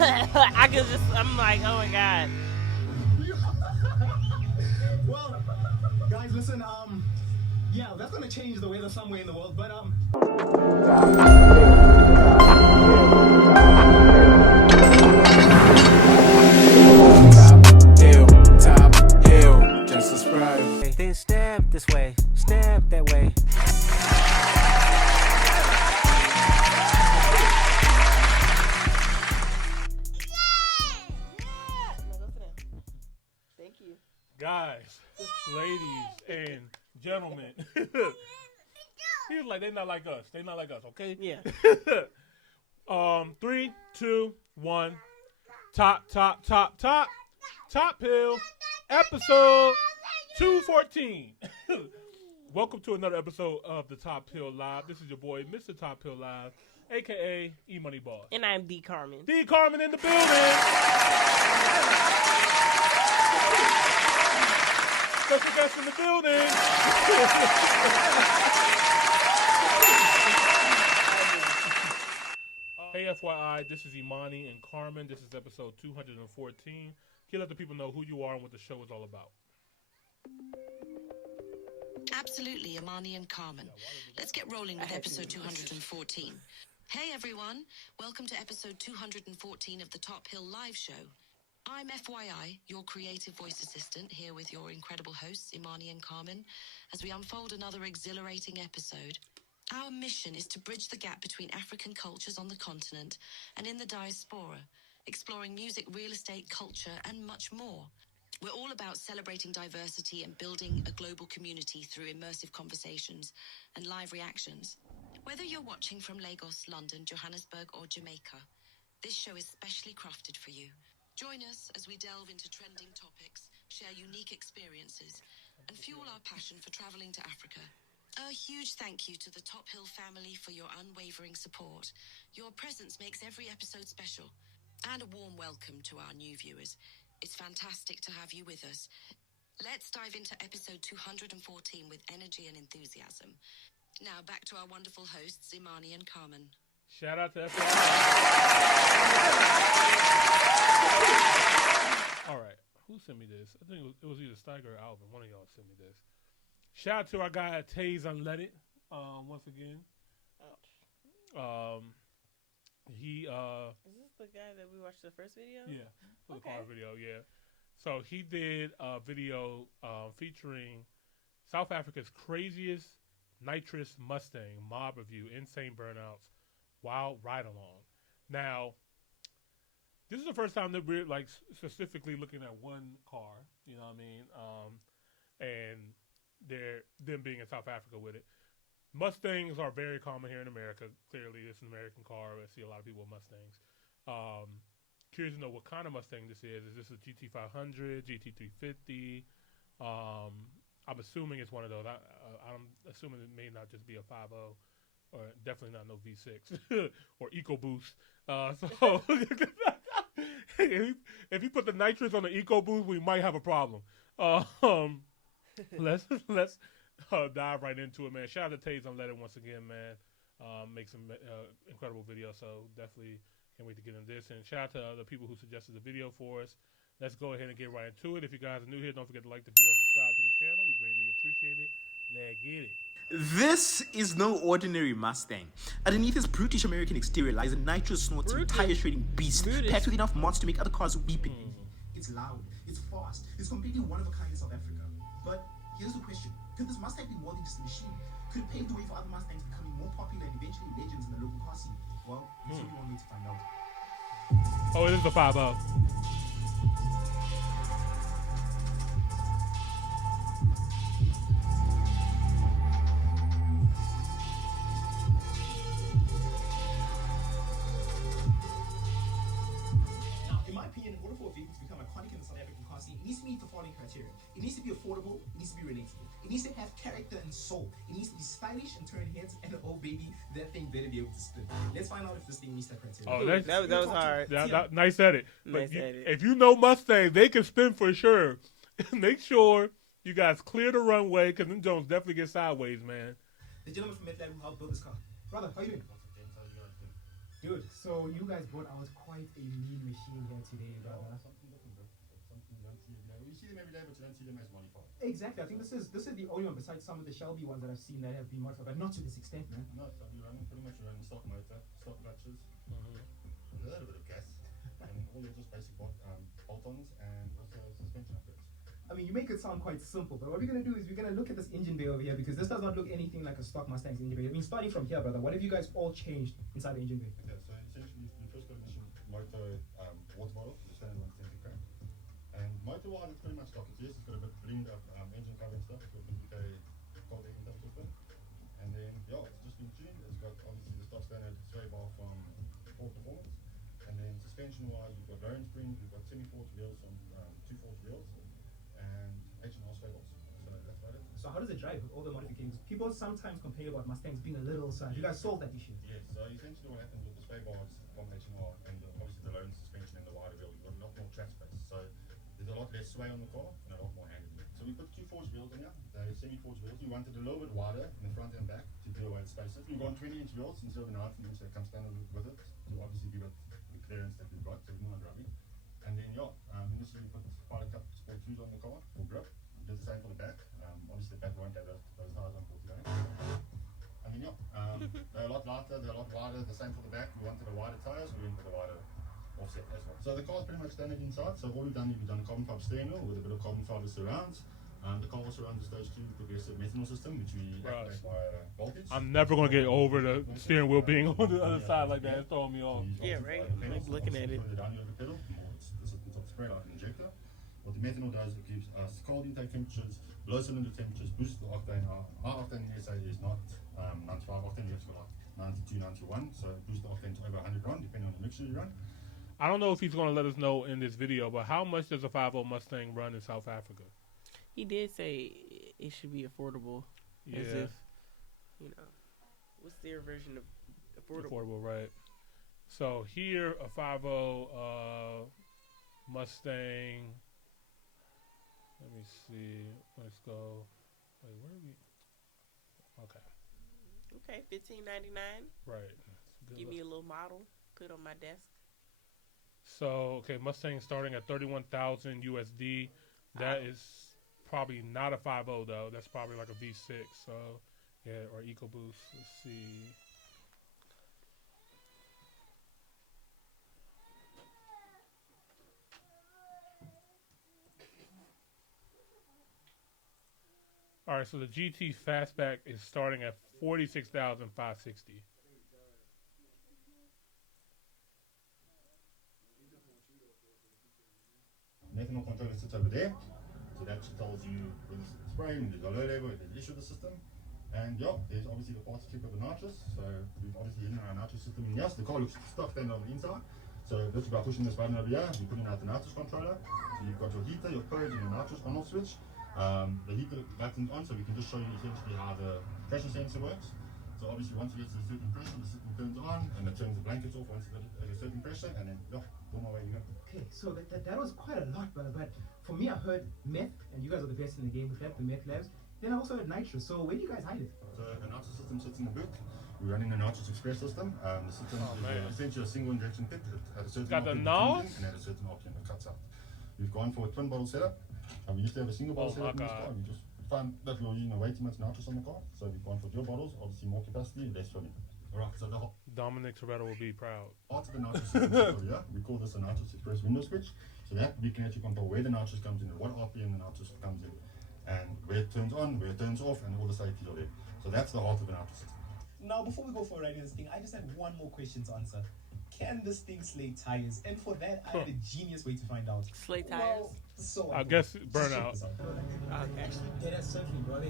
I'm like, oh my god. Well, guys, listen, yeah, that's gonna change the weather somewhere in the world, but top hill, just subscribe. Then step this way, step that way. Thank you. Guys, ladies, and gentlemen. He was like, they not like us. They not like us, okay? Yeah. 3, 2, 1. Top Hill, episode 214. Welcome to another episode of the Top Hill Live. This is your boy, Mr. Top Hill Live, a.k.a. Imani Boss. And I'm D. Carmen. D. Carmen in the building. Special guest in the building. Hey, FYI, this is Imani and Carmen. This is episode 214. Can you let the people know who you are and what the show is all about? Absolutely, Imani and Carmen. Let's get rolling with episode 214. Hey everyone, welcome to episode 214 of the Top Hill Live Show. I'm FYI, your creative voice assistant, here with your incredible hosts, Imani and Carmen, as we unfold another exhilarating episode. Our mission is to bridge the gap between African cultures on the continent and in the diaspora, exploring music, real estate, culture, and much more. We're all about celebrating diversity and building a global community through immersive conversations and live reactions. Whether you're watching from Lagos, London, Johannesburg, or Jamaica, this show is specially crafted for you. Join us as we delve into trending topics, share unique experiences, and fuel our passion for traveling to Africa. A huge thank you to the Top Hill family for your unwavering support. Your presence makes every episode special. And a warm welcome to our new viewers. It's fantastic to have you with us. Let's dive into episode 214 with energy and enthusiasm. Now back to our wonderful hosts, Imani and Carmen. Shout out to FYI. All right. Who sent me this? I think it was either Steiger or Alvin. One of y'all sent me this. Shout out to our guy at Tayz Unleaded, once again. Ouch. He Is this the guy that we watched the first video? Yeah, for the car video, yeah. So he did a video featuring South Africa's craziest Nitrous Mustang mob review, insane burnouts, wild ride along. Now, this is the first time that we're like specifically looking at one car, you know what I mean? And them being in South Africa with it. Mustangs are very common here in America. Clearly, it's an American car. I see a lot of people with Mustangs. Curious to know what kind of Mustang this is. Is this a GT500, GT350? I'm assuming it's one of those. I'm assuming it may not just be a 5.0, or definitely not no V6 or EcoBoost. So if you put the nitrous on the EcoBoost, we might have a problem. Let's dive right into it, man. Shout out to Tayz Unleaded once again, man. Make some incredible videos, so definitely can't wait to get into this. And shout out to the people who suggested the video for us. Let's go ahead and get right into it. If you guys are new here, don't forget to like the video and subscribe to the channel. We greatly appreciate it. Let's get it. This is no ordinary Mustang. Underneath its brutish American exterior lies a nitrous-snorting, tire-shredding beast packed with enough mods to make other cars weep. it's loud, it's fast, it's completely one of a kind in South Africa. But here's the question. Could this Mustang be more than just a machine? Could it pave the way for other Mustangs becoming more popular and eventually legends in the local car scene? Well, it's only one way to find out. Oh, it is the 5.0. In my opinion, in order for a vehicle to become iconic in the South African car scene, it needs to meet the following criteria. It needs to be affordable, it needs to be relatable, it needs to have character and soul, it needs to be stylish and turn heads, and oh baby, that thing better be able to spin. Let's find out if this thing meets that criteria. Oh, That was hard. Nice edit. Nice But edit. if you know Mustang, they can spin for sure. Make sure you guys clear the runway, because them Jones definitely get sideways, man. The gentleman from Atlanta who helped build this car. Brother, how you doing? Dude, so you guys brought out quite a mean machine here today, brother. Something different, bro. Something you don't see every day. You see them every day, but you don't see them as modified. Exactly. I think this is the only one besides some of the Shelby ones that I've seen that have been modified, but not to this extent, man. No, so we're running pretty much running stock motor, stock clutches, a little bit of gas, and all your just basic bolt-ons and also suspension upgrades. I mean, you make it sound quite simple, but what we're gonna do is we're gonna look at this engine bay over here because this does not look anything like a stock Mustang's engine bay. I mean, starting from here, brother, what have you guys all changed inside the engine bay? Okay, so essentially the first ignition motor water bottle, the standard 110 crank. And motor-wise, it's pretty much stock. Yes, it's got a bit blend of engine cover and stuff. It's got UK cold air intake system. And then, yeah, it's just been tuned. It's got obviously the stock standard sway bar from Ford Performance. And then suspension-wise, we've got lowering springs, we've got semi-forged wheels on 2 forged wheels, and H&R sway bars. So that's about it. So how does it drive with all the modifications? People sometimes complain about Mustangs being a little size. You guys solved that issue. Yes, so essentially what happens with the sway bars from H&R and obviously the lowering suspension and the wider wheel, you've got a lot more track space. So there's a lot less sway on the car and a lot more handling. So we put 2 forged wheels on here. They're semi-forged wheels. We wanted a little bit wider in the front and back to clear away the spaces. We've gone 20-inch wheels instead of the 19-inch that comes standard with it to obviously give it the clearance that we've got, so we're not rubbing. And then initially we put Pilot Cup Sport 2s on the car for grip. We did the same for the back. Obviously the back won't have those tires on 40 days. I mean, they're a lot lighter, they're a lot wider. The same for the back. We wanted a wider tires, we went with a wider offset as well. So the car's pretty much standard inside. So all we've done is we've done a carbon fiber steering wheel with a bit of carbon fiber surrounds. The car also runs the stage 2 progressive methanol system, which we activate via voltage. I'm never gonna get over the steering wheel being on the other side like that. It's throwing me off. Yeah, right. I'm like looking at it. The down the pedal, the system's of spray like an injector. What the methanol does, it gives us cold intake temperatures, low cylinder temperatures, boosts the octane. Our octane in SA is not 95 octane, you have to go like 92, 91, so it boosts the octane to over 100 run, depending on the mixture you run. I don't know if he's gonna let us know in this video, but how much does a 5.0 Mustang run in South Africa? He did say it should be affordable. Yeah. As if, what's their version of affordable? Affordable, right. So here, a 5.0 Mustang. Let me see. Let's go. Wait, where are we? Okay. Okay, $15.99. Right. Give me a little model. Put on my desk. So, okay, Mustang starting at 31,000 USD. That is probably not a 5.0 though. That's probably like a V6. So, yeah, or EcoBoost. Let's see. All right, so the GT Fastback is starting at 46,560. Methanol controller sits over there, so that just tells you when it's spraying, there's a low level, if there's an issue with the system. And there's obviously the parts clip of the nitrous, so we've obviously hidden our nitrous system in here. So the car looks stock standard on the inside. So this is by pushing this button over here, you're putting out the nitrous controller. So you've got your heater, your purge, and your nitrous on-off switch. The heater button's on, so we can just show you essentially how the pressure sensor works. So obviously once it gets to a certain pressure, the system turns on, and it turns the blankets off once it gets at a certain pressure, and then boom, away you go. Okay, so that was quite a lot, brother. But for me, I heard meth, and you guys are the best in the game with that, the meth labs. Then I also heard nitrous. So where do you guys hide it? So the nitrous system sits in the boot. We're running the Nitrous Express system. The system is essentially a single injection kit at a certain Got the RPM nose? and at a certain RPM it cuts out. We've gone for a twin bottle setup. We used to have a single bottle setup in this car. We just found that we were using way too much nitrous on the car, so we've gone for dual bottles. Obviously more capacity, less filling. Alright, so the Dominic Toretto will be proud. part of the nitrous system over here, we call this a Nitrous Express window switch. So that we can actually control where the nitrous comes in and what RPM the nitrous comes in, and where it turns on, where it turns off, and all the safeties are there. So that's the heart of the nitrous system. Now, before we go for riding this thing, I just had one more question to answer. Can this thing slay tires? And for that, I had a genius way to find out. Slay tires? So I guess Burnout. Okay. Actually, dead ass circling, bro.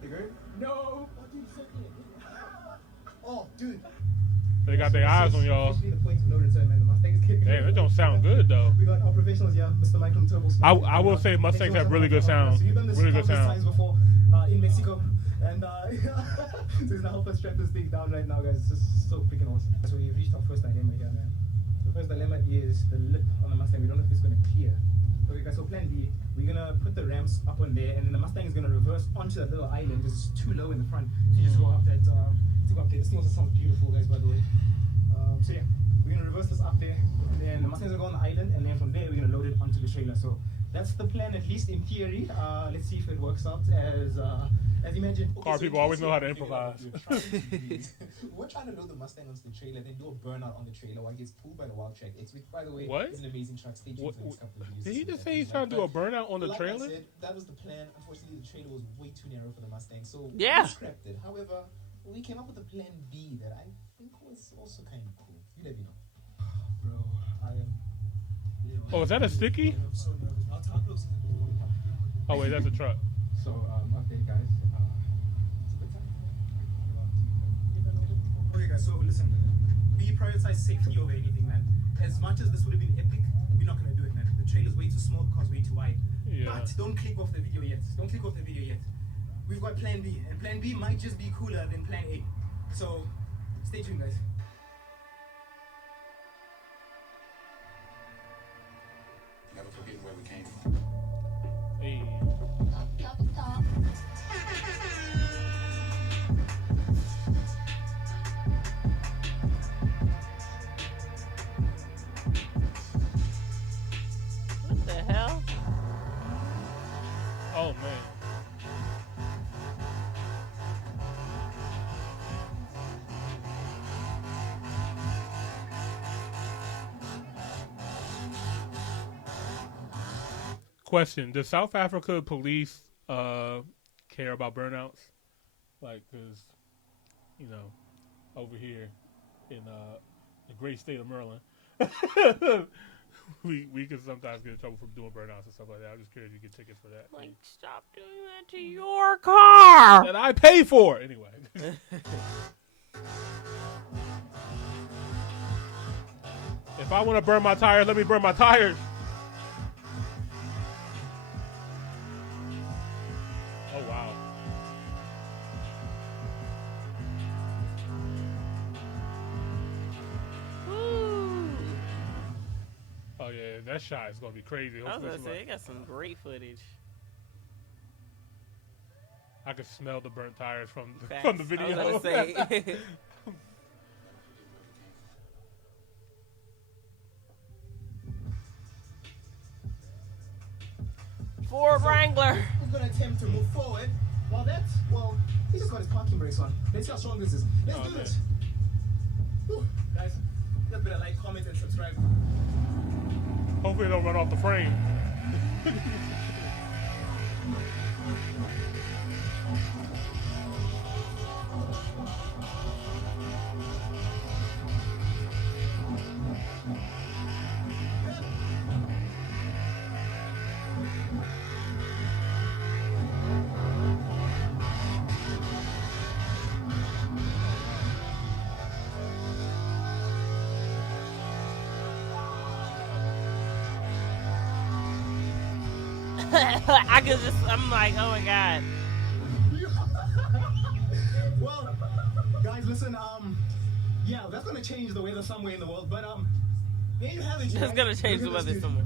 They good? No! Oh, dude, circling. Oh, dude. They got their eyes on y'all. Actually, the points of no return, man. The Mustang is getting Damn, it don't sound good though. We got our professionals here, Mr. Michael and Turbo. I will say Mustangs have really good sound. So you've done this Really good countless sound. times before in Mexico, and so he's gonna help us strap this thing down right now, guys. It's just so freaking awesome. So we've reached our first dilemma here, man. The first dilemma is the lip on the Mustang. We don't know if it's gonna clear. Okay, guys, so plan B, we're gonna put the ramps up on there, and then the Mustang is gonna reverse onto that little island because it's too low in the front to just go up that, to go up there. This thing also sounds beautiful, guys, by the way. So yeah, we're gonna reverse this up there, and then the Mustang's gonna go on the island, and then from there we're gonna load it onto the trailer. So that's the plan, at least in theory. Let's see if it works out as imagined. Okay, Car people always know how to improvise. We're trying to load the Mustang onto the trailer, then do a burnout on the trailer while it gets pulled by the Wildest X, which, by the way, is an amazing truck. Stay tuned for the next couple of videos. Did he just say he's trying to do a burnout on the like trailer? I said, that was the plan. Unfortunately, the trailer was way too narrow for the Mustang, so we scrapped it. However, we came up with a plan B that I think was also kind of cool. You let me know. Bro, I am... Oh, is that a sticky? I'm so nervous. I'll talk close. Oh, wait, that's a truck. So, update, guys. It's a good time. Okay, guys, so listen. We prioritize safety over anything, man. As much as this would have been epic, we're not going to do it, man. The trailer's way too small, the car's way too wide. Yeah. But don't click off the video yet. Don't click off the video yet. We've got plan B, and plan B might just be cooler than plan A. So, stay tuned, guys. Never forget where we came from. Hey. What the hell? Oh, man. Question: does South Africa police care about burnouts? Like, cause over here in the great state of Maryland, we can sometimes get in trouble for doing burnouts and stuff like that. I'm just curious if you get tickets for that. Like, stop doing that to your car. And I pay for it anyway. If I want to burn my tires, let me burn my tires. Oh, wow. Woo. Oh, yeah, that shot is going to be crazy. I was going to say, they got some great footage. I could smell the burnt tires from the video. I was going to say. Ford Wrangler. He's going to attempt to move forward. He's just got his parking brakes on. Let's see how strong this is. Let's do this. Whew. Guys, just better like, comment, and subscribe. Hopefully it don't run off the frame. I'm like, oh my god. Well, guys, listen, yeah, that's gonna change the weather somewhere in the world, but there you have it. That's gonna change the weather somewhere.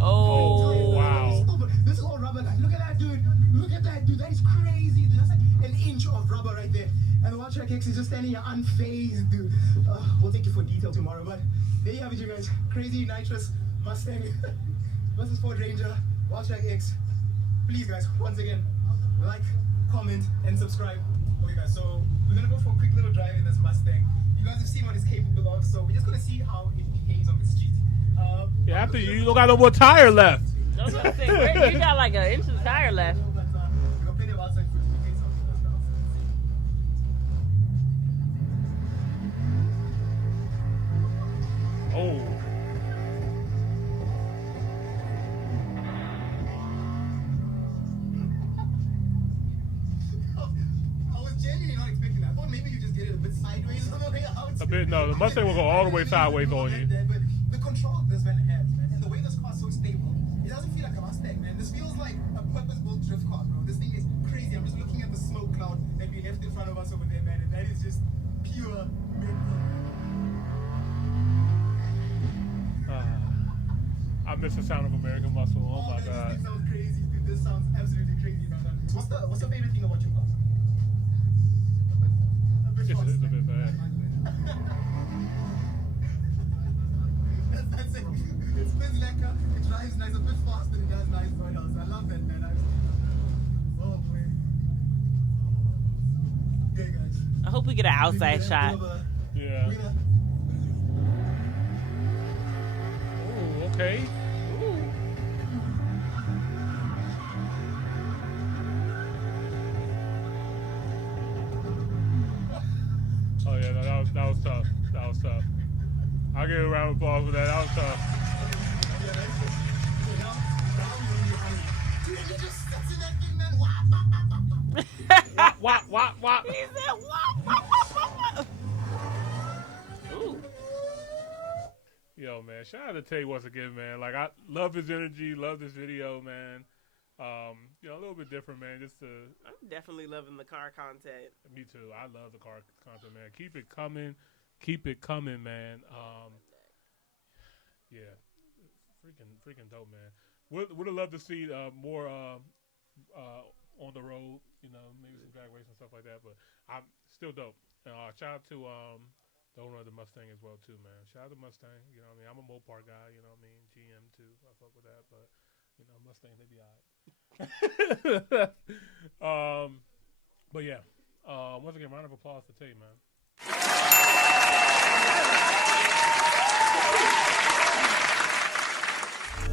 Oh, wow. This is all rubber, guys. Look at that, dude. Look at that, dude. That is crazy, dude. That's like an inch of rubber right there. And the Wildest X is just standing here unfazed, dude. We'll take you for detail tomorrow, but there you have it, you guys. Crazy Nitrous Mustang versus Ford Ranger, Wildest X. Please, guys, once again, like, comment, and subscribe. Okay, guys, so we're gonna go for a quick little drive in this Mustang. You guys have seen what it's capable of, so we're just gonna see how it behaves on the street. Yeah, after you don't got no more tire left. I was gonna say, Greg, you got like an inch of tire left. We got plenty of outside footage in case something goes down. Oh. I was genuinely not expecting that. I thought maybe you just did it a bit sideways on the way out. A bit, no, the Mustang will go all the way sideways on you. But the control this van has, man, and the way this car's so stable, it doesn't feel like a Mustang, man. This feels like a purpose-built drift car, bro. This thing is crazy. I'm just looking at the smoke cloud that we left in front of us over there, man, and that is just pure mental. miss the sound of American Muscle. Oh my God. This sounds crazy, dude. This sounds absolutely crazy, man. What's your favorite thing about your car? It's a bit bad. That's it. It spins lekker. It drives nice, a bit faster. It does nice burnouts. I love that, man. Oh boy. Okay, guys. I hope we get an outside shot. Yeah. Ooh, okay. Oh yeah, no, that was tough. That was tough. I'll give a round of applause for that. That was tough. Wop. He said wop. Ooh. Yo, man, shout out to Tay once again, man. Like, I love his energy, love this video, man. You know, a little bit different, man. I'm definitely loving the car content. Me too. I love the car content, man. Keep it coming, man. Yeah, freaking dope, man. Would have loved to see more on the road. You know, maybe some drag race and stuff like that. But I'm still dope. Shout out to the owner of the Mustang as well too, man. Shout out to Mustang. You know what I mean? I'm a Mopar guy. You know what I mean? GM too. I fuck with that, but you know, Mustang they be alright. But yeah. Once again, round of applause for Tay, man.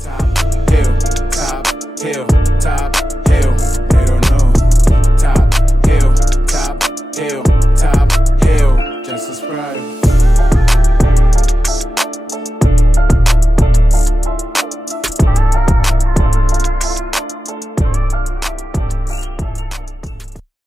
Top hill, they don't know. Top hill, just subscribe.